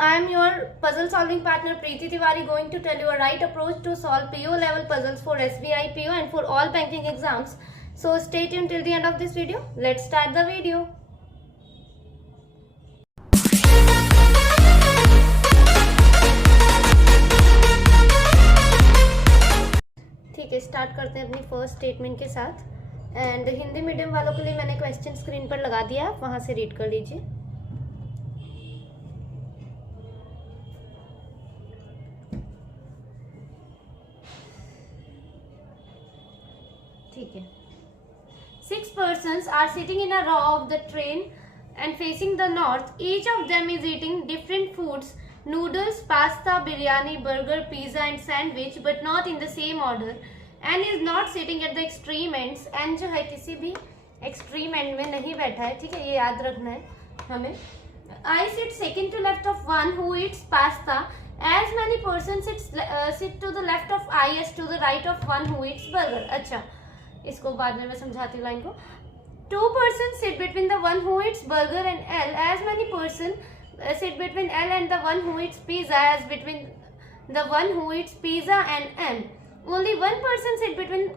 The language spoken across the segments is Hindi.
I am your puzzle solving partner Preeti Tiwari, going to tell you a right approach to solve PO level puzzles for SBI PO and for all banking exams. So stay tuned till the end of this video. Let's start the video. ठीक है, स्टार्ट करते हैं अपनी फर्स्ट स्टेटमेंट के साथ। एंड हिंदी मीडियम वालों के लिए मैंने क्वेश्चन स्क्रीन पर लगा दिया, आप वहां से रीड कर लीजिए। ठीक है। 6 persons are sitting in a row of the train and facing the north. Each of them is eating different foods: noodles, pasta, biryani, burger, pizza and sandwich, but not in the same order. And is not sitting at the extreme ends. And जो है किसी भी extreme end में नहीं बैठा है, ठीक है, ये याद रखना है हमें। I sit second to left of one who eats pasta. As many persons sit to the left of I as to the right of one who eats burger. अच्छा, इसको बाद में मैं समझाती हूँ लाइन को। 2 persons sit between the one who eats burger and L. As many persons sit between L and the one who eats pizza as between the one who eats pizza and M. Only 1 person sit between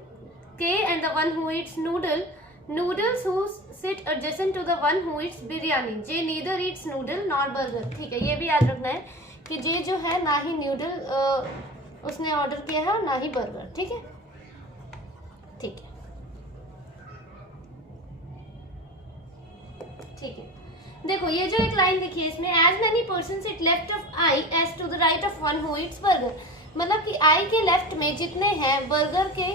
K and the one who eats noodles who sit adjacent to the one who eats biryani. J neither eats noodle nor burger. ठीक है, ये भी याद रखना है कि J जो है ना ही नूडल उसने ऑर्डर किया है और ना ही बर्गर। ठीक है, ठीक है, ठीक है। देखो ये जो एक लाइन लिखी है इसमें, as many person sit left of I as to the right of one who eats burger, मतलब कि आई के लेफ्ट में जितने हैं बर्गर के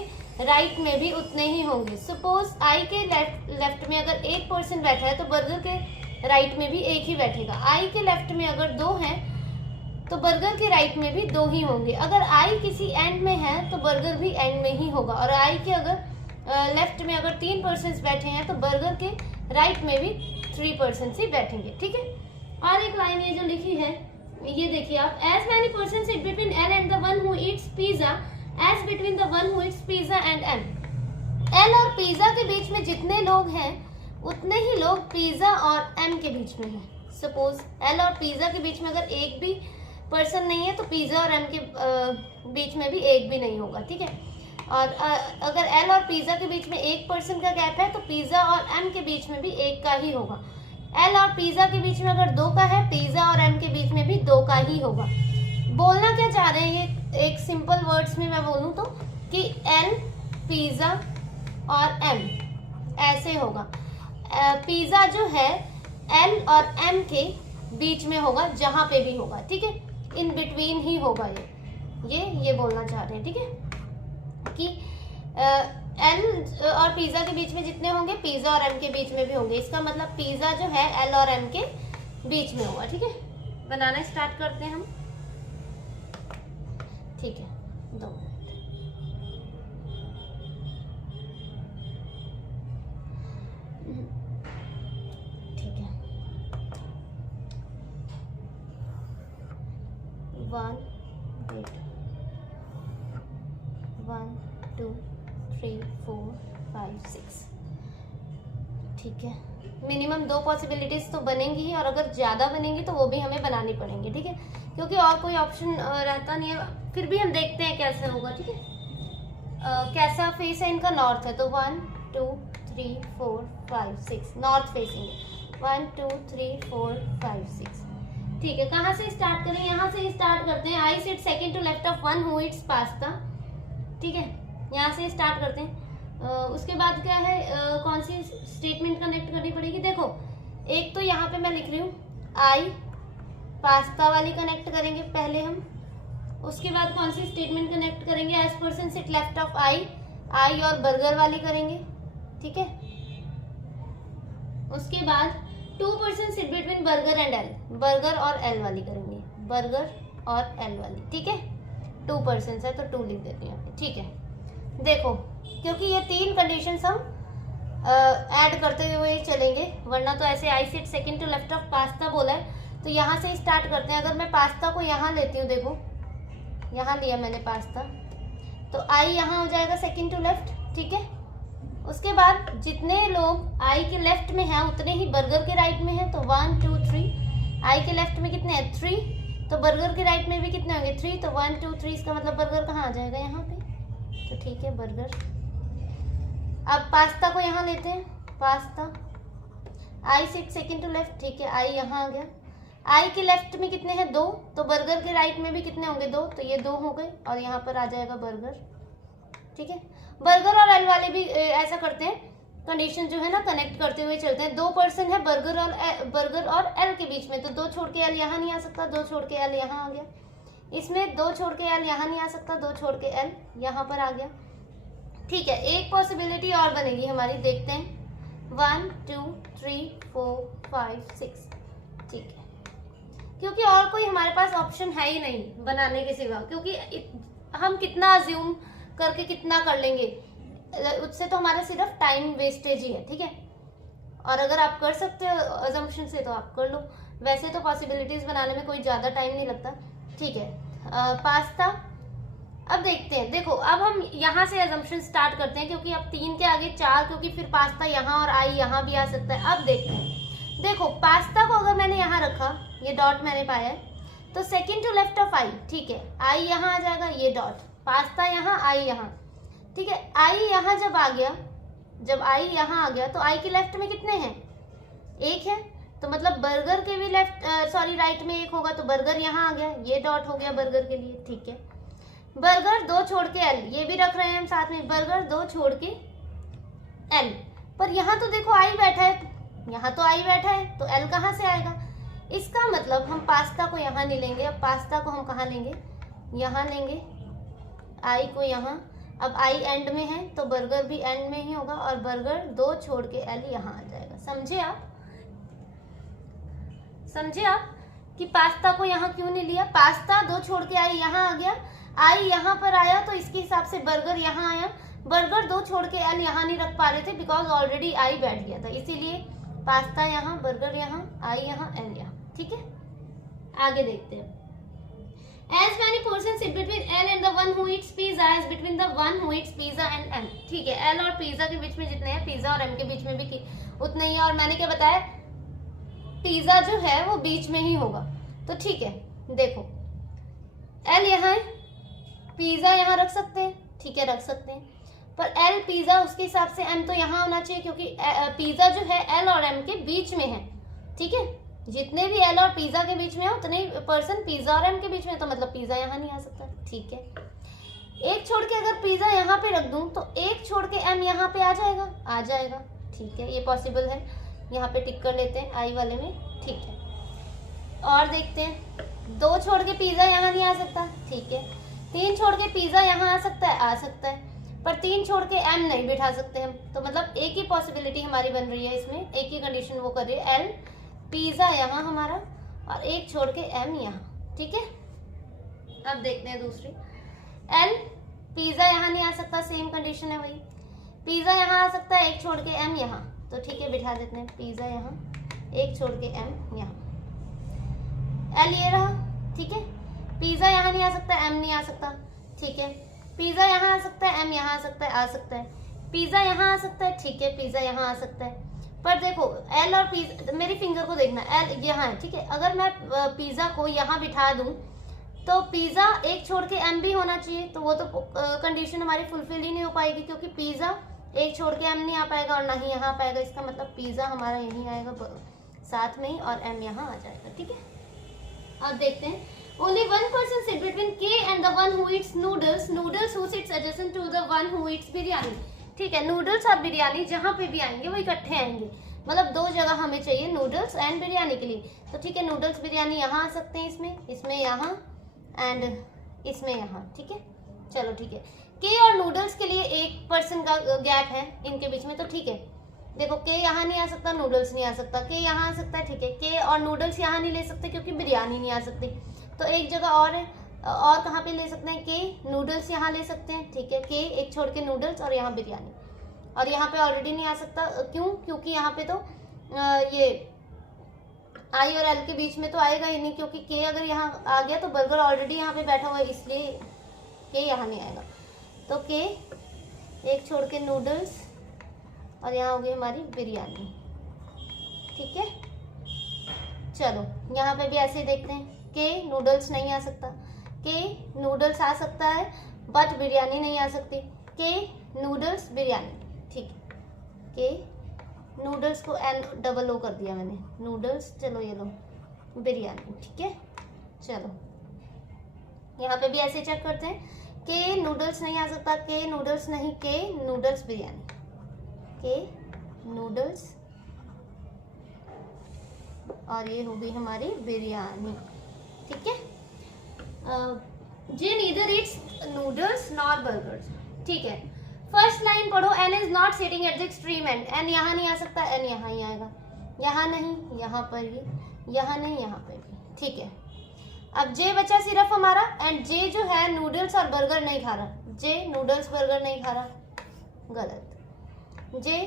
राइट में भी उतने ही होंगे। सपोज आई के लेफ्ट में अगर 1 पर्सन बैठा है तो बर्गर के राइट में भी 1 ही बैठेगा। आई के लेफ्ट में अगर 2 हैं तो बर्गर के राइट में भी 2 ही होंगे। अगर आई किसी एंड में है तो बर्गर भी एंड में ही होगा। और आई के अगर लेफ्ट में अगर 3 पर्सन बैठे हैं तो बर्गर के राइट में भी 3 पर्सन ही बैठेंगे। ठीक है, और एक लाइन ये जो लिखी है ये देखिए आप, as many person sit between L and the one who eats pizza as between the one who eats pizza and M. L और पिज्जा के बीच में जितने लोग हैं उतने ही लोग पिज्जा और एम के बीच में हैं। सपोज एल और पिज्जा के बीच में अगर एक भी पर्सन नहीं है तो पिज्जा और एम के बीच में भी एक भी नहीं होगा। ठीक है, और अगर एल और पिज्जा के बीच में 1 पर्सन का गैप है तो पिज्जा और एम के बीच में भी 1 का ही होगा। एल और पिज्जा के बीच में अगर 2 का है, पिज्जा और एम के बीच में भी 2 का ही होगा। बोलना क्या चाह रहे हैं ये एक सिंपल वर्ड्स में मैं बोलूँ तो कि एल, पिज्जा और एम ऐसे होगा। पिज्जा जो है एल और एम के बीच में होगा, जहाँ पे भी होगा। ठीक है, इन बिटवीन ही होगा ये बोलना चाह रहे हैं। ठीक है, कि एल और पिज्जा के बीच में जितने होंगे पिज्जा और एम के बीच में भी होंगे। इसका मतलब पिज्जा जो है एल और एम के बीच में होगा। ठीक है, बनाना स्टार्ट करते हैं हम। ठीक है, 2 मिनट। ठीक है, 1 2 3 4 5 6। ठीक है, मिनिमम 2 पॉसिबिलिटीज तो बनेंगी ही, और अगर ज़्यादा बनेंगी तो वो भी हमें बनानी पड़ेंगी। ठीक है, क्योंकि और कोई ऑप्शन रहता नहीं है। फिर भी हम देखते हैं कैसे होगा। ठीक है, कैसा फेस है इनका, नॉर्थ है तो 1 2 3 4 5 6 नॉर्थ फेसिंग है। 1 2 3 4 5 6। ठीक है, कहाँ से स्टार्ट करें? यहाँ से स्टार्ट करते हैं। I sit second to left of one who eats pasta. ठीक है, यहाँ से स्टार्ट करते हैं। उसके बाद क्या है, कौन सी स्टेटमेंट कनेक्ट करनी पड़ेगी? देखो एक तो यहाँ पे मैं लिख रही हूँ आई, पास्ता वाली कनेक्ट करेंगे पहले हम। उसके बाद कौन सी स्टेटमेंट कनेक्ट करेंगे? As person sit left of I और बर्गर वाली करेंगे। ठीक है, उसके बाद 2 person sit between burger and L, burger और एल वाली करेंगे, बर्गर और एल वाली। ठीक है, 2 पर्सन है तो 2 लिख देते हैं यहाँ पे। ठीक है, देखो क्योंकि ये 3 कंडीशंस हम ऐड करते हुए ही चलेंगे, वरना तो ऐसे I sit second to left of pasta बोला है तो यहाँ से स्टार्ट करते हैं। अगर मैं पास्ता को यहाँ लेती हूँ, देखो यहाँ लिया मैंने पास्ता, तो आई यहाँ हो जाएगा सेकंड टू लेफ्ट। ठीक है, उसके बाद जितने लोग आई के लेफ्ट में हैं उतने ही बर्गर के राइट में हैं, तो 1 2 3। आई के लेफ्ट में कितने हैं? 3 तो बर्गर के राइट में भी कितने होंगे 3, तो 1 2 3, इसका मतलब बर्गर कहाँ आ जाएगा यहाँ पे, तो ठीक है बर्गर। अब पास्ता को यहाँ लेते हैं, pasta I sit second to left, ठीक है आई यहाँ आ गया। आई के लेफ्ट में कितने हैं 2, तो बर्गर के राइट में भी कितने होंगे 2, तो ये 2 हो गए और यहाँ पर आ जाएगा बर्गर, ठीक है। बर्गर और एल वाले भी ऐसा करते हैं, कंडीशन जो है ना कनेक्ट करते हुए चलते हैं। 2 पर्सन है बर्गर और एल के बीच में, तो 2 छोड़ के एल यहाँ नहीं आ सकता, 2 छोड़ के एल यहाँ आ गया। इसमें 2 छोड़ के एल यहाँ नहीं आ सकता, 2 छोड़ के एल यहाँ पर आ गया, ठीक है। एक पॉसिबिलिटी और बनेगी हमारी, देखते हैं 1 2 3 4 5 6, ठीक है, क्योंकि और कोई हमारे पास ऑप्शन है ही नहीं बनाने के सिवा, क्योंकि हम कितना अज्यूम करके कितना कर लेंगे, उससे तो हमारा सिर्फ टाइम वेस्टेज ही है, ठीक है। और अगर आप कर सकते हो अजम्पशन से तो आप कर लो, वैसे तो पॉसिबिलिटीज बनाने में कोई ज़्यादा टाइम नहीं लगता, ठीक है। पास्ता अब देखते हैं, देखो अब हम यहाँ से अजम्पशन स्टार्ट करते हैं, क्योंकि अब 3 के आगे 4, क्योंकि फिर पास्ता यहाँ और आई यहाँ भी आ सकता है। अब देखते हैं, देखो पास्ता को अगर मैंने यहाँ रखा, ये डॉट मैंने पाया है, तो सेकेंड टू लेफ्ट ऑफ आई, ठीक है, आई यहाँ आ जाएगा, ये डॉट, पास्ता यहाँ आई यहाँ, ठीक है। आई यहाँ जब आ गया, जब आई यहाँ आ गया तो आई के लेफ्ट में कितने हैं 1 है, तो मतलब बर्गर के भी लेफ्ट राइट में 1 होगा, तो बर्गर यहाँ आ गया, ये डॉट हो गया बर्गर के लिए, ठीक है। बर्गर 2 छोड़ के एल, ये भी रख रहे हैं हम साथ में, बर्गर 2 छोड़ के एल, पर यहाँ तो देखो आई बैठा है, यहाँ तो आई बैठा है, तो एल कहाँ से आएगा, इसका मतलब हम पास्ता को यहाँ नहीं लेंगे। अब पास्ता को हम कहाँ लेंगे, यहाँ लेंगे, आई को यहाँ, अब आई एंड में है तो बर्गर भी एंड में ही होगा, और बर्गर 2 छोड़ के एल यहाँ आ जाएगा। समझे आप, समझे आप कि पास्ता को यहाँ क्यों नहीं लिया, पास्ता 2 छोड़ के आई यहाँ आ गया, आई यहाँ पर आया तो इसके हिसाब से बर्गर यहाँ आया, बर्गर 2 छोड़ के एल यहाँ नहीं रख पा रहे थे बिकॉज ऑलरेडी आई बैठ गया था, इसीलिए पास्ता यहाँ, बर्गर यहाँ, आई यहाँ, एल यहाँ, ठीक है। आगे देखते हैं, as many persons sit between L and the one who eats pizza as between the one who eats pizza and M, ठीक है। L और पिज्जा के बीच में जितने हैं, पिज्जा और M के बीच में भी उतने ही है, और मैंने क्या बताया, पिज्जा जो है वो बीच में ही होगा, तो ठीक है। देखो L यहाँ है, पिज्जा यहाँ रख सकते हैं, ठीक है रख सकते हैं, पर L पिज्जा उसके हिसाब से M तो यहाँ होना चाहिए, क्योंकि पिज्जा जो है L और M के बीच में है, ठीक है। जितने भी एल और पिज्जा के बीच में हो उतने पर्सन पिज्जा और एम के बीच में, तो मतलब पिज्जा यहाँ नहीं आ सकता, ठीक है। 1 छोड़ के अगर पिज्जा यहाँ पे रख दूं तो 1 छोड़ के एम यहाँ पे आ जाएगा, ठीक है, ये पॉसिबल है। यहाँ पे टिक कर लेते हैं आई वाले में, ठीक है। और देखते हैं, 2 छोड़ के पिज्जा यहाँ नहीं आ सकता, ठीक है। 3 छोड़ के पिज्जा यहाँ आ सकता है, पर 3 छोड़ के एम नहीं बिठा सकते हम, तो मतलब एक ही पॉसिबिलिटी हमारी बन रही है इसमें, एक ही कंडीशन वो कर रही है, एल पिज्जा यहाँ हमारा और 1 छोड़ के एम यहाँ, ठीक है। अब देखते हैं दूसरी, एल पिज्जा यहाँ नहीं आ सकता, सेम कंडीशन है वही, पिज्जा यहाँ आ सकता है 1 छोड़ के एम यहाँ, तो ठीक है बिठा देते हैं पिज्जा यहाँ, 1 छोड़ के एम यहाँ, एल ये रहा, ठीक है। पिज्जा यहाँ नहीं आ सकता, एम नहीं आ सकता, ठीक है। पिज्जा यहाँ आ सकता है, एम यहाँ आ सकता है, पिज्जा यहाँ आ सकता है, ठीक है, पिज्जा यहाँ आ सकता है, पर देखो एल और पिज्जा, मेरी फिंगर को देखना, एल यहाँ है, ठीक है। अगर मैं पिज्जा को यहाँ बिठा दूं तो पिज्जा 1 छोड़ के एम भी होना चाहिए, तो वो तो कंडीशन हमारी फुलफिल ही नहीं हो पाएगी, क्योंकि पिज्जा 1 छोड़ के एम नहीं आ पाएगा और ना ही यहाँ आ पाएगा, इसका मतलब पिज्जा हमारा यहीं आएगा साथ में ही और एम यहाँ आ जाएगा, ठीक है। अब देखते हैं, only one person sit between K and the one who eats noodles who sits adjacent to the one who eats biryani, ठीक है। नूडल्स और बिरयानी जहाँ पे भी आएंगे वो इकट्ठे आएंगे, मतलब 2 जगह हमें चाहिए नूडल्स एंड बिरयानी के लिए, तो ठीक है। नूडल्स बिरयानी यहाँ आ सकते हैं, इसमें यहाँ एंड इसमें यहाँ, ठीक है। चलो ठीक है, के और नूडल्स के लिए 1 पर्सन का गैप है इनके बीच में, तो ठीक है। देखो के यहाँ नहीं आ सकता, नूडल्स नहीं आ सकता, के यहाँ आ सकता है, ठीक है। के और नूडल्स यहाँ नहीं ले सकते क्योंकि बिरयानी नहीं आ सकती, तो एक जगह और है, और कहाँ पे ले सकते हैं, के नूडल्स यहाँ ले सकते हैं, ठीक है। के 1 छोड़ के नूडल्स और यहाँ बिरयानी, और यहाँ पे ऑलरेडी नहीं आ सकता, क्यों, क्योंकि यहाँ पे तो ये आई और एल के बीच में तो आएगा ही नहीं, क्योंकि के अगर यहाँ आ गया तो बर्गर ऑलरेडी यहाँ पे बैठा हुआ है, इसलिए के यहाँ नहीं आएगा, तो के 1 छोड़ के नूडल्स और यहाँ हो गई हमारी बिरयानी, ठीक है। चलो यहाँ पे भी ऐसे देखते हैं, के नूडल्स नहीं आ सकता, के नूडल्स आ सकता है बट बिरयानी नहीं आ सकती, के नूडल्स बिरयानी, ठीक है। के नूडल्स को एन डबल ओ कर दिया मैंने, नूडल्स, चलो ये लो बिरयानी, ठीक है। चलो यहाँ पे भी ऐसे चेक करते हैं, के नूडल्स नहीं आ सकता, के नूडल्स नहीं, के नूडल्स बिरयानी, के नूडल्स, और ये होगी हमारी बिरयानी, ठीक है। J neither it's noodles nor burgers, ठीक है। फर्स्ट लाइन पढ़ो, N is not sitting at the extreme end, N यहाँ नहीं आ सकता, एन यहाँ ही आएगा, यहाँ नहीं, यहाँ पर भी, यहाँ नहीं, यहाँ पर भी, ठीक है। अब जे बचा सिर्फ हमारा, एंड जे जो है नूडल्स और बर्गर नहीं खा रहा, जे नूडल्स बर्गर नहीं खा रहा, गलत। जे,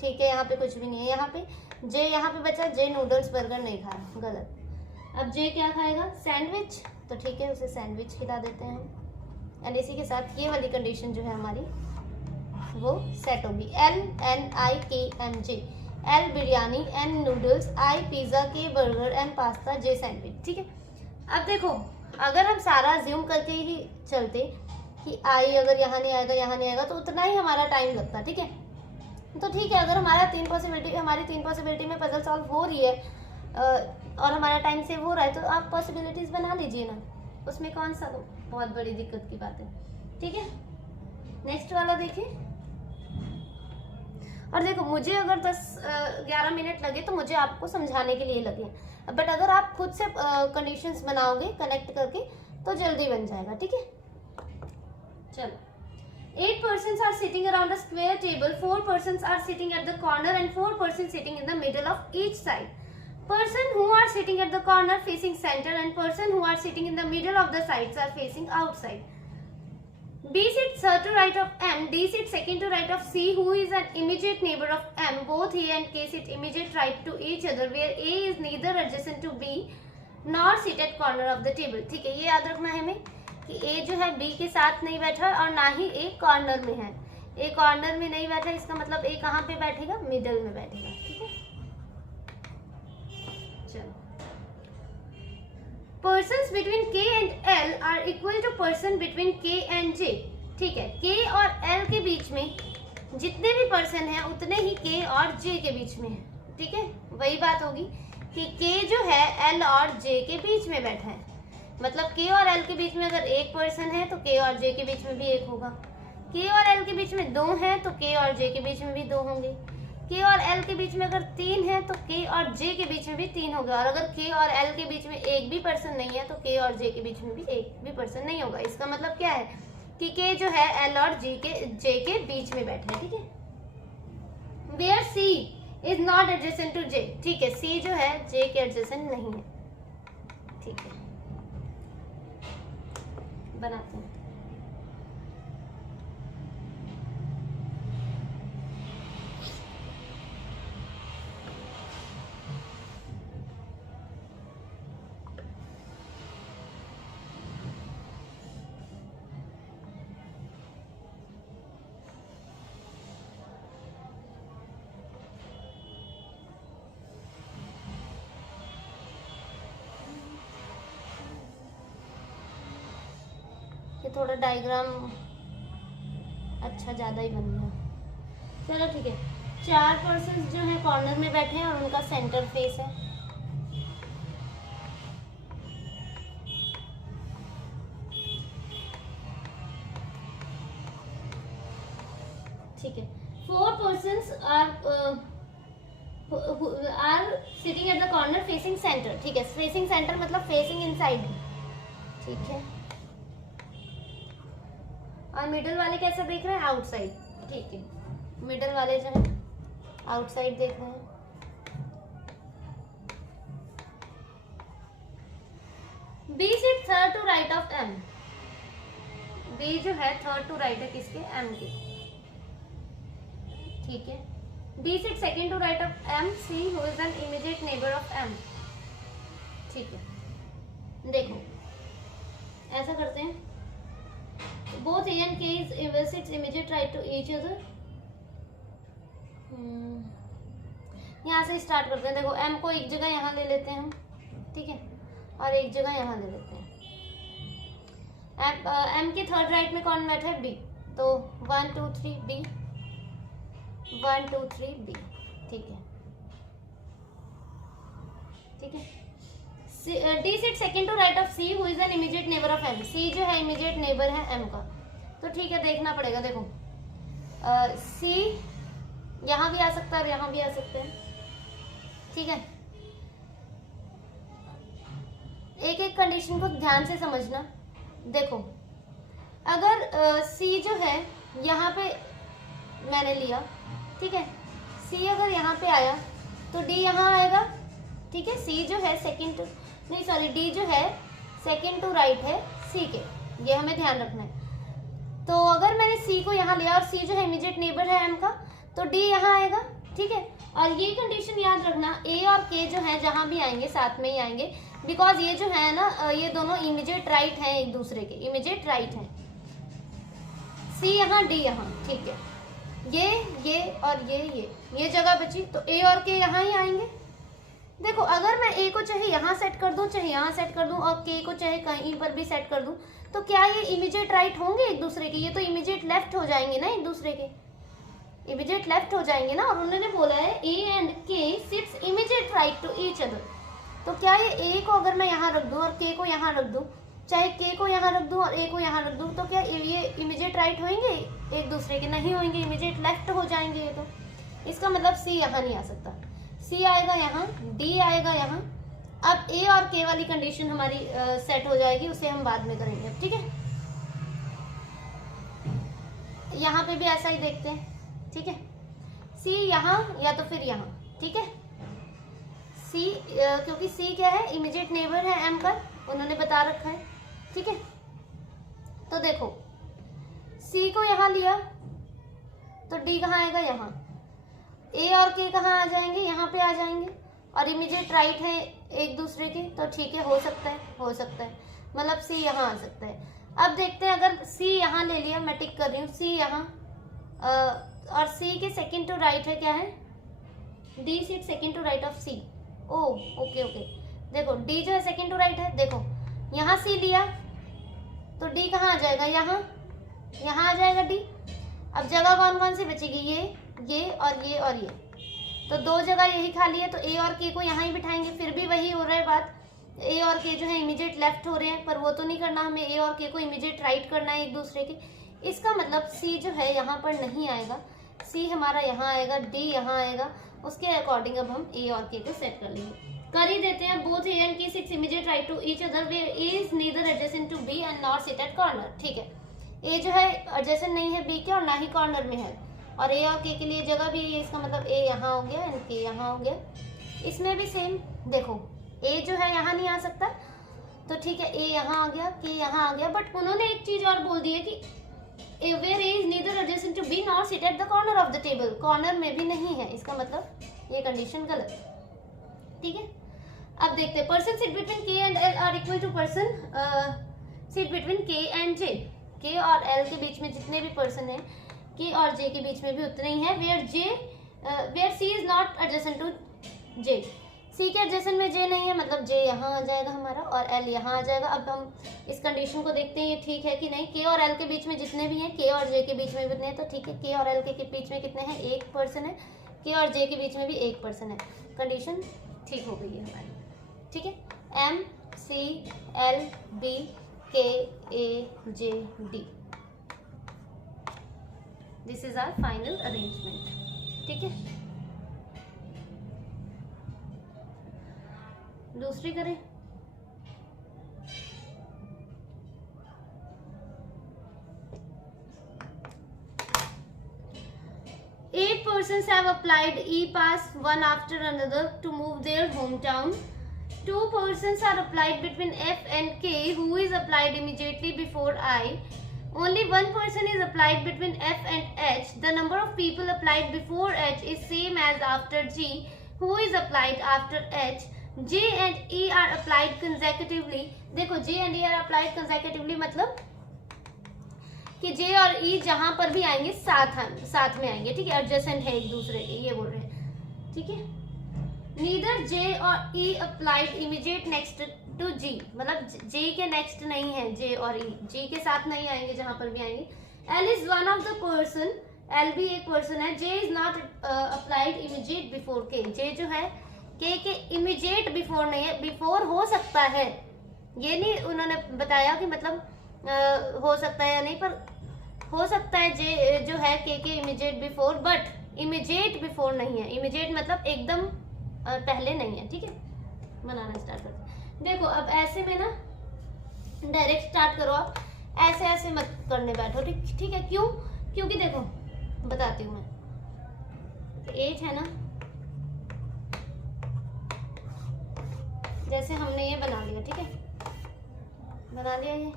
ठीक है, यहाँ पे कुछ भी नहीं है, यहाँ पे जे यहाँ पे बचा, जे नूडल्स बर्गर नहीं खा रहा, गलत। अब जे क्या खाएगा, सैंडविच, तो ठीक है उसे सैंडविच खिला देते हैं हम, एंड इसी के साथ ये वाली कंडीशन जो है हमारी वो सेट होगी। L N I K M J, L biryani, N noodles, I pizza, K burger, N pasta, J sandwich, ठीक है। अब देखो अगर हम सारा ज्यूम करके ही चलते कि आई अगर यहाँ नहीं आएगा, यहाँ नहीं आएगा, तो उतना ही हमारा टाइम लगता, ठीक है। तो ठीक है, अगर हमारी तीन पॉसिबिलिटी में पजल सॉल्व हो रही है और हमारा टाइम सेव हो रहा है, तो आप पॉसिबिलिटीज बना लीजिए ना, उसमें कौन सा बहुत बड़ी दिक्कत की बात है, ठीक है। नेक्स्ट वाला देखिए, और देखो मुझे अगर 10-11 मिनट लगे तो मुझे आपको समझाने के लिए लगे, बट अगर आप खुद से कंडीशंस बनाओगे कनेक्ट करके तो जल्दी बन जाएगा, ठीक है। चलो, 8 persons are sitting around a square table, 4 persons are sitting at the corner and 4 persons sitting in the middle of each side. Person who are sitting at the corner facing center and person who are sitting in the middle of the sides are facing outside. B sits third to right of M, D sits second to right of C, who is an immediate neighbor of M. Both A and K sit immediate right to each other, where A is neither adjacent to B nor sit at corner of the table. ठीक है, ये याद रखना है हमें कि A जो है B के साथ नहीं बैठा और ना ही A कॉर्नर में है। A कॉर्नर में नहीं बैठा, इसका मतलब A कहाँ पे बैठेगा, मिडल में बैठेगा, ठीक है। चलो, persons between K and L are equal to person between K and J, ठीक है। K और L के बीच में जितने भी पर्सन हैं उतने ही K और J के बीच में है, ठीक है। वही बात होगी कि K जो है L और J के बीच में बैठा है, मतलब K और L के बीच में अगर एक पर्सन है तो K और J के बीच में भी एक होगा। K और L के बीच में 2 हैं तो K और J के बीच में भी 2 होंगे। K और L के बीच में अगर 3 है तो K और J के बीच में भी 3 होगा, और अगर K और L के बीच में एक भी पर्सन नहीं है तो K और J के बीच में भी एक भी पर्सन नहीं होगा। इसका मतलब क्या है कि K जो है L और J के बीच में बैठा है, ठीक है। Where C is not adjacent to J, ठीक है, C जो है J के adjacent नहीं है, ठीक है। बनाते हैं, थोड़ा डायग्राम अच्छा ज़्यादा ही बन गया। चलो ठीक है, 4 पर्सन्स जो हैं कॉर्नर में बैठे हैं और उनका सेंटर फेस है, ठीक है। 4 persons are sitting at the corner facing center, ठीक है। फेसिंग सेंटर मतलब फेसिंग इनसाइड, ठीक है। और मिडल वाले कैसा देख रहे हैं, आउटसाइड, ठीक है। मिडल वाले जो है आउटसाइड देख रहे हैं। B sit third to right of M, B जो है थर्ड टू राइट है किसके, M के, ठीक है। B sit second to right of M, C who is an immediate neighbor of M, ठीक है। देखो ऐसा करते हैं, both A and K is sits immediate right to each other, यहाँ से स्टार्ट करते हैं। देखो M को एक जगह यहाँ ले लेते हैं हम, ठीक है। और एक जगह यहाँ ले लेते हैं। एम के थर्ड राइट में कौन बैठा है? बी, तो 1 2 3 बी, 1 2 3 बी। ठीक है, ठीक है। D sit second to right of C who is an immediate neighbour of M. C जो है इमीडिएट नेबर है एम का, तो ठीक है, देखना पड़ेगा। देखो सी यहाँ भी आ सकता है और यहाँ भी आ सकते हैं, ठीक है। एक एक कंडीशन को ध्यान से समझना। देखो अगर सी जो है यहाँ पे मैंने लिया, ठीक है, सी अगर यहाँ पे आया तो डी यहाँ आएगा, ठीक है। सी जो है सेकंड टू नहीं सॉरी डी जो है सेकंड टू राइट है सी के, ये हमें ध्यान रखना है। तो अगर मैंने सी को यहाँ लिया और सी जो है इमीडिएट नेबर है एम का, तो डी यहाँ आएगा, ठीक है। और ये कंडीशन याद रखना, ए और के जो है जहाँ भी आएंगे साथ में ही आएंगे, बिकॉज ये जो है ना ये दोनों इमीडिएट राइट हैं एक दूसरे के, इमीडिएट राइट हैं। सी यहाँ डी यहाँ, ठीक है। ये और ये जगह बची, तो ए और के यहाँ ही आएंगे। देखो अगर मैं ए को चाहे यहाँ सेट कर दूं चाहे यहाँ सेट कर दूं और के को चाहे कहीं पर भी सेट कर दूं, तो क्या ये इमीडिएट राइट होंगे एक दूसरे के? ये तो इमीडिएट लेफ्ट हो जाएंगे ना, एक दूसरे के इमीडिएट लेफ्ट हो जाएंगे ना। और उन्होंने बोला है A and K sits immediate right to each other, तो क्या ये ए को अगर मैं यहाँ रख दूं और के को यहाँ रख दूं, चाहे के को यहाँ रख दूं और ए को यहाँ रख दूं, तो क्या ये इमीडिएट राइट होंगे एक दूसरे के? नहीं होंगे, इमीडिएट लेफ्ट हो जाएंगे ये तो। इसका मतलब सी यहाँ नहीं आ सकता, सी आएगा यहाँ, डी आएगा यहाँ। अब ए और के वाली कंडीशन हमारी सेट हो जाएगी, उसे हम बाद में करेंगे, ठीक है। यहाँ पे भी ऐसा ही देखते हैं, ठीक है। सी यहाँ या तो फिर यहाँ, ठीक है। सी क्योंकि सी क्या है, इमीडिएट नेबर है एम का, उन्होंने बता रखा है, ठीक है। तो देखो सी को यहाँ लिया तो डी कहाँ आएगा? यहाँ। ए और के कहाँ आ जाएंगे? यहाँ पे आ जाएंगे, और इमीडिएट राइट है एक दूसरे के, तो ठीक है, हो सकता है, मतलब सी यहाँ आ सकता है। अब देखते हैं, अगर सी यहाँ ले लिया, मैं टिक कर रही हूँ, सी यहाँ और सी के सेकंड टू राइट है क्या है? D sit second to right of C. Oh okay, देखो डी जो है सेकंड टू राइट है, देखो यहाँ सी लिया तो डी कहाँ आ जाएगा? यहाँ आ जाएगा डी। अब जगह कौन कौन सी बचेगी? ये और ये, तो दो जगह यही खाली है, तो ए और के को यहाँ ही बिठाएंगे। फिर भी वही हो रहा है बात, ए और के जो है इमीडिएट लेफ्ट हो रहे हैं, पर वो तो नहीं करना हमें, ए और के को इमीडिएट राइट करना है एक दूसरे के। इसका मतलब सी जो है यहाँ पर नहीं आएगा, सी हमारा यहाँ आएगा, डी यहाँ आएगा। उसके अकॉर्डिंग अब हम ए और के को सेट कर लेंगे, कर ही देते हैं। Both A and K sits immediate right to each other where A is neither adjacent to B and not sit at corner, ठीक है। ए जो है एडजेसेंट नहीं है बी के और ना ही कॉर्नर में है, और ए और के लिए जगह भी है, इसका मतलब ए यहाँ हो गया एंड के यहाँ हो गया। इसमें भी सेम, देखो ए जो है यहाँ नहीं आ सकता, तो ठीक है, ए यहाँ आ गया, के यहाँ आ गया। बट उन्होंने एक चीज और बोल दी है कि where A is neither adjacent to B not sit at the corner of the table, corner में भी नहीं है, इसका मतलब ये कंडीशन गलत है, ठीक है। अब देखते हैं, person sit between K and L are equal to person sit between K and J. K और एल के बीच में जितने भी पर्सन है, के और जे के बीच में भी उतने ही है। Where C is not adjacent to J, C के एडजेसेंट में जे नहीं है, मतलब जे यहाँ आ जाएगा हमारा और एल यहाँ आ जाएगा। अब हम इस कंडीशन को देखते हैं, ये ठीक है कि नहीं। के और एल के बीच में जितने भी हैं, के और जे के बीच में भी उतने हैं, तो ठीक है। के और एल के बीच में कितने हैं? एक पर्सन है। के और जे के बीच में भी एक पर्सन है, कंडीशन ठीक हो गई है हमारी, ठीक है। M C L B K A J D, this is our final arrangement, ठीक है। दूसरी करें, eight persons have applied E-Pass one after another to move their hometown. Two persons are applied between F and K, who is applied immediately before I. Only one person is applied between F and H. The number of people applied before H is same as after G, who is applied after H. J and E are applied consecutively. देखो J and E are applied consecutively मतलब कि J और E जहां पर भी आएंगे साथ में आएंगे, ठीक है। एडजेसेंट है एक दूसरे के, ये बोल रहे हैं, ठीक है। Neither J or E applied immediate next to G, मतलब जी के नेक्स्ट नहीं है, जे और ई जी के साथ नहीं आएंगे जहां पर भी आएंगे। L is one of the person, L भी एक पर्सन है। J is not applied immediate before K, J जो है के इमीडिएट बिफोर नहीं है, बिफोर हो सकता है, ये नहीं उन्होंने बताया कि मतलब हो सकता है या नहीं, पर हो सकता है जे जो है के immediate before, but immediate before नहीं है। इमीडिएट मतलब एकदम पहले नहीं है। ठीक है, बनाना स्टार्ट करते हैं। देखो अब ऐसे में ना डायरेक्ट स्टार्ट करो आप, ऐसे ऐसे मत करने बैठो। ठीक है, क्यों? क्योंकि देखो बताती हूँ मैं, एज है ना, जैसे हमने ये बना लिया, ठीक है, बना लिया ये,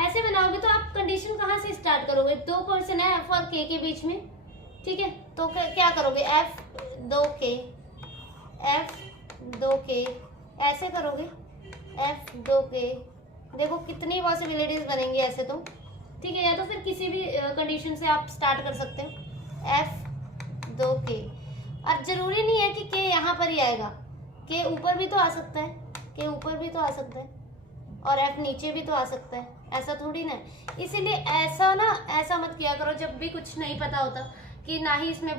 ऐसे बनाओगे तो आप कंडीशन कहाँ से स्टार्ट करोगे? दो पर्सन है एफ और के बीच में, ठीक है, तो क्या करोगे? एफ दो के ऐसे करोगे, एफ दो के। देखो कितनी पॉसिबिलिटीज बनेंगी ऐसे तो, ठीक है, या तो फिर किसी भी कंडीशन से आप स्टार्ट कर सकते हो, एफ दो के। अब जरूरी नहीं है कि के यहाँ पर ही आएगा, के ऊपर भी तो आ सकता है, के ऊपर भी तो आ सकता है, और एफ नीचे भी तो आ सकता है, ऐसा थोड़ी ना है। इसीलिए ऐसा मत किया करो जब भी कुछ नहीं पता होता, कि ना ही इसमें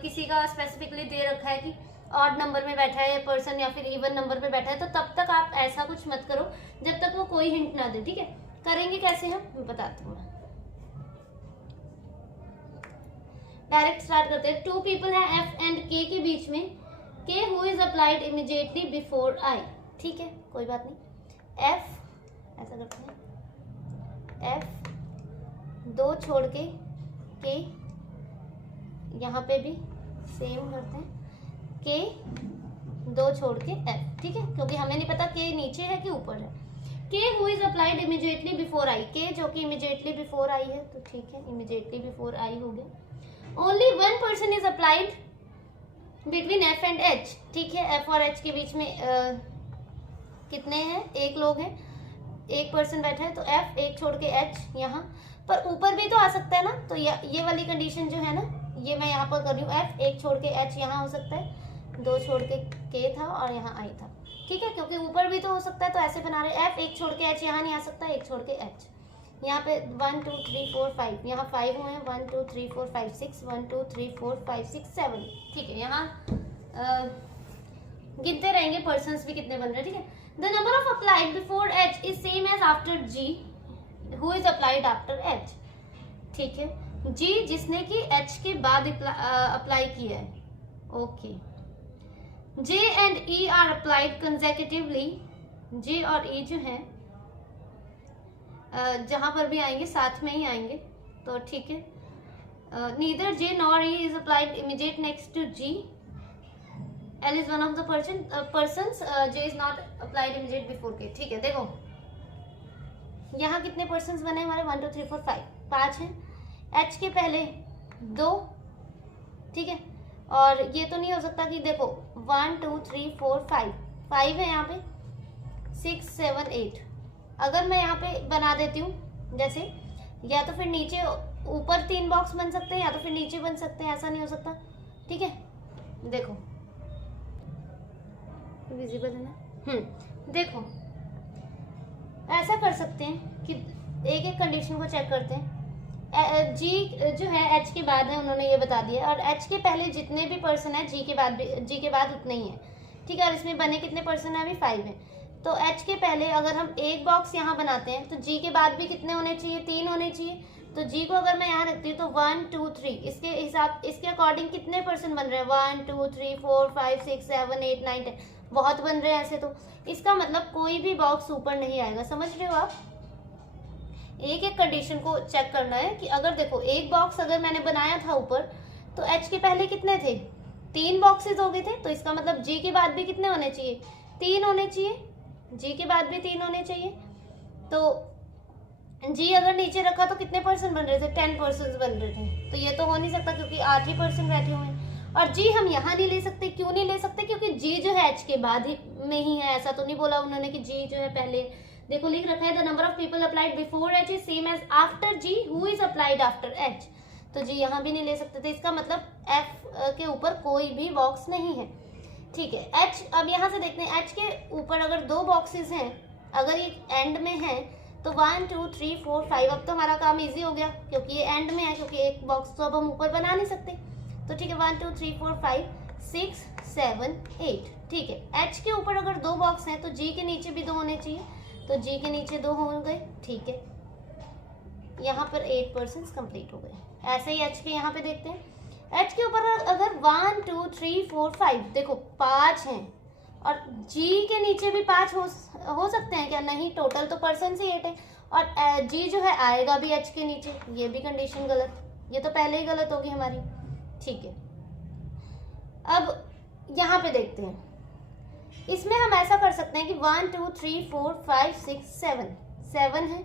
किसी का स्पेसिफिकली दे रखा है कि ऑड नंबर में बैठा है पर्सन या फिर इवन नंबर पे बैठा है, तो तब तक आप ऐसा कुछ मत करो जब तक वो कोई हिंट ना दे। ठीक है, करेंगे कैसे हम बताती हूँ। डायरेक्ट स्टार्ट करते हैं। टू पीपल है एफ एंड के बीच में, के who is applied immediately before I. ठीक है, कोई बात नहीं। एफ ऐसा करते हैं, एफ दो छोड़ के यहाँ पे भी सेम करते हैं, के दो छोड़ के एफ। ठीक है, क्योंकि हमें नहीं पता के नीचे है कि ऊपर है। के who is applied immediately before I, के जो कि इमीडिएटली बिफोर आई है, तो ठीक है, इमीडिएटली बिफोर आई हो गया। Only one person is applied between F and H. ठीक है, एफ और एच के बीच में कितने हैं? एक लोग हैं, एक पर्सन बैठा है, तो एफ एक छोड़ के एच यहाँ पर, ऊपर भी तो आ सकता है ना, तो ये वाली कंडीशन जो है ना, ये मैं यहाँ पर कर रही हूँ, एफ एक छोड़ के एच यहाँ हो सकता है, दो छोड़ के था और यहाँ आई था। ठीक है, क्योंकि ऊपर भी तो हो सकता है, तो ऐसे बना रहे, एफ एक छोड़ के एच यहाँ नहीं आ सकता, एक छोड़ के एच यहाँ पे 1 2 3 4 5, यहाँ 5 हुए हैं, 1 2 3 4 5 6, 1 2 3 4 5 6 7। ठीक है, यहाँ गिनते रहेंगे पर्सन्स भी कितने बन रहे हैं। ठीक है, the number of applied before H is same as after G who is applied after H. ठीक है, जी जिसने कि एच के बाद अप्लाई किया है। Okay, J and E are applied consecutively, J और ई जो है जहां पर भी आएंगे साथ में ही आएंगे, तो ठीक है। Neither J nor E is applied immediate next to G. L is one of the persons, J is not applied immediate before K. ठीक है, देखो यहाँ कितने पर्सन्स बने हमारे? 1 2 3 4 5, 5 हैं। एच के पहले 2, ठीक है, और ये तो नहीं हो सकता कि देखो 1 2 3 4 5 है यहाँ पे, 6 7 8। अगर मैं यहाँ पे बना देती हूँ जैसे, या तो फिर नीचे ऊपर 3 बॉक्स बन सकते हैं, या तो फिर नीचे बन सकते हैं, ऐसा नहीं हो सकता। ठीक है, देखो विजिबल है ना, देखो ऐसा कर सकते हैं कि एक एक कंडीशन को चेक करते हैं। जी जो है एच के बाद है, उन्होंने ये बता दिया, और एच के पहले जितने भी पर्सन है जी के बाद उतने ही है। ठीक है, और इसमें बने कितने पर्सन है? अभी 5 है। तो एच के पहले अगर हम एक बॉक्स यहाँ बनाते हैं, तो जी के बाद भी कितने होने चाहिए? 3 होने चाहिए। तो जी को अगर मैं यहाँ रखती हूँ तो 1 2 3, इसके अकॉर्डिंग कितने पर्सन बन रहे हैं? 1 2 3 4 5 6 7 8 9 10, बहुत बन रहे हैं ऐसे। तो इसका मतलब कोई भी बॉक्स ऊपर नहीं आएगा। समझ रहे हो आप? एक एक कंडीशन को चेक करना है कि अगर देखो एक बॉक्स अगर मैंने बनाया था ऊपर, तो एच के पहले कितने थे? 3 बॉक्सेस हो गए थे, तो इसका मतलब जी के बाद भी कितने होने चाहिए? 3 होने चाहिए। जी के बाद भी 3 होने चाहिए। तो जी अगर नीचे रखा तो कितने पर्सन बन रहे थे? 10 पर्सन बन रहे थे। तो ये तो हो नहीं सकता क्योंकि 8 ही पर्सन बैठे हुए हैं। और जी हम यहाँ नहीं ले सकते। क्यों नहीं ले सकते? क्योंकि जी जो है एच के बाद ही में ही है। ऐसा तो नहीं बोला उन्होंने कि जी जो है पहले। देखो लिख रखा है the number of people applied before H is same as after G who is applied after H. तो जी यहाँ भी नहीं ले सकते थे। इसका मतलब एफ के ऊपर कोई भी बॉक्स नहीं है। ठीक है। एच, अब यहाँ से देखते हैं एच के ऊपर अगर 2 बॉक्सेस हैं, अगर ये एंड में है तो 1 2 3 4 5, अब तो हमारा काम इजी हो गया क्योंकि ये एंड में है, क्योंकि एक बॉक्स तो अब हम ऊपर बना नहीं सकते। तो ठीक है, 1 2 3 4 5 6 7 8। ठीक है, एच के ऊपर अगर 2 बॉक्स हैं तो जी के नीचे भी 2 होने चाहिए, तो जी के नीचे 2 हो गए। ठीक है, यहाँ पर 8% कंप्लीट हो गए। ऐसे ही एच के यहाँ पे देखते हैं, एच के ऊपर अगर 1 2 3 4 5, देखो 5 हैं, और जी के नीचे भी 5 हो सकते हैं क्या? नहीं, टोटल तो पर्सन से 8 है, और जी जो है आएगा भी एच के नीचे, ये भी कंडीशन गलत, ये तो पहले ही गलत होगी हमारी। ठीक है, अब यहाँ पे देखते हैं, इसमें हम ऐसा कर सकते हैं कि 1 2 3 4 5 6 7 है।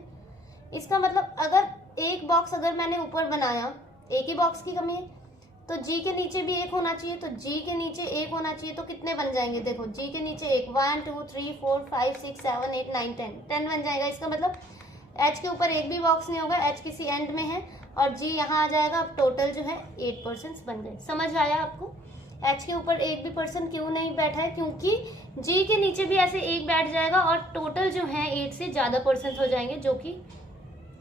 इसका मतलब अगर एक बॉक्स अगर मैंने ऊपर बनाया, एक ही बॉक्स की कमी है, तो जी के नीचे भी 1 होना चाहिए, तो जी के नीचे 1 होना चाहिए, तो कितने बन जाएंगे? देखो जी के नीचे 1, 1 2 3 4 5 6 7 8 9 10 बन जाएगा। इसका मतलब एच के ऊपर एक भी बॉक्स नहीं होगा, एच किसी एंड में है और जी यहाँ आ जाएगा। अब टोटल जो है 8% बन गए। समझ आया आपको? एच के ऊपर एक भी पर्सन क्यों नहीं बैठा है? क्योंकि जी के नीचे भी ऐसे एक बैठ जाएगा और टोटल जो है 8 से ज़्यादा पर्सन हो जाएंगे, जो कि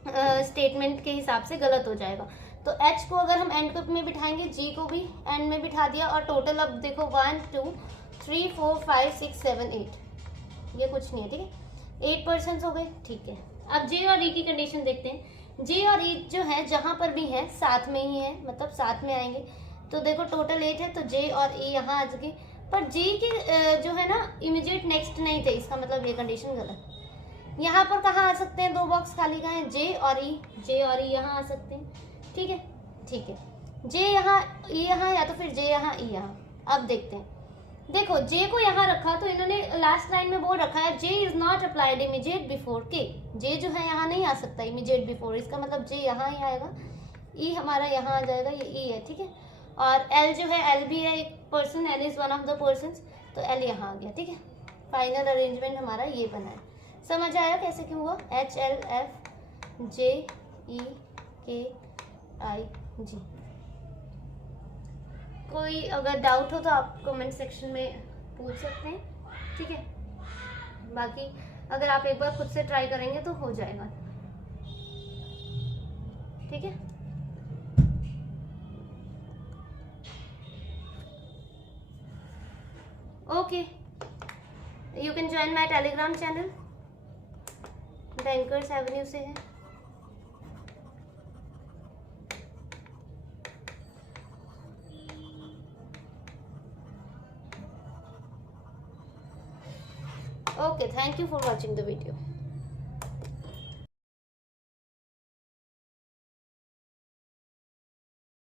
स्टेटमेंट के हिसाब से गलत हो जाएगा। तो एच को अगर हम एंड में बिठाएंगे, जी को भी एंड में बिठा दिया, और टोटल अब देखो 1 2 3 4 5 6 7 8, ये कुछ नहीं है। ठीक है, 8% हो गए। ठीक है, अब जे और ई की कंडीशन देखते हैं। जे और ई जो है जहाँ पर भी है साथ में ही है, मतलब साथ में आएंगे। तो देखो टोटल 8 है, तो जे और ई यहाँ आ गए, पर जी के जो है ना इमीडिएट नेक्स्ट नहीं थे, इसका मतलब ये कंडीशन गलत। यहाँ पर कहाँ आ सकते हैं? 2 बॉक्स खाली कहाँ है? जे और ई, जे और ई यहाँ आ सकते हैं। ठीक है, ठीक है, जे यहाँ, ई यहाँ, या तो फिर जे यहाँ, ई यहाँ। अब देखते हैं, देखो जे को यहाँ रखा तो इन्होंने लास्ट लाइन में बोल रखा है J is not applied immediate before K. J जो है यहाँ नहीं आ सकता इमीडिएट बिफोर, इसका मतलब जे यहाँ ही आएगा, ई हमारा यहाँ आ जाएगा, ये ई है। ठीक है, और एल जो है, एल भी है एक person, L is one of the person, तो एल यहाँ आ गया। ठीक है, फाइनल अरेंजमेंट हमारा ये बना है। समझ आया कैसे क्यों हुआ? एच एल एफ जे ई के आई जी। कोई अगर डाउट हो तो आप कमेंट सेक्शन में पूछ सकते हैं। ठीक है, बाकी अगर आप एक बार खुद से ट्राई करेंगे तो हो जाएगा। ठीक है, okay, you can join my Telegram channel, bankers Avenue से है। Okay, thank you for watching the video.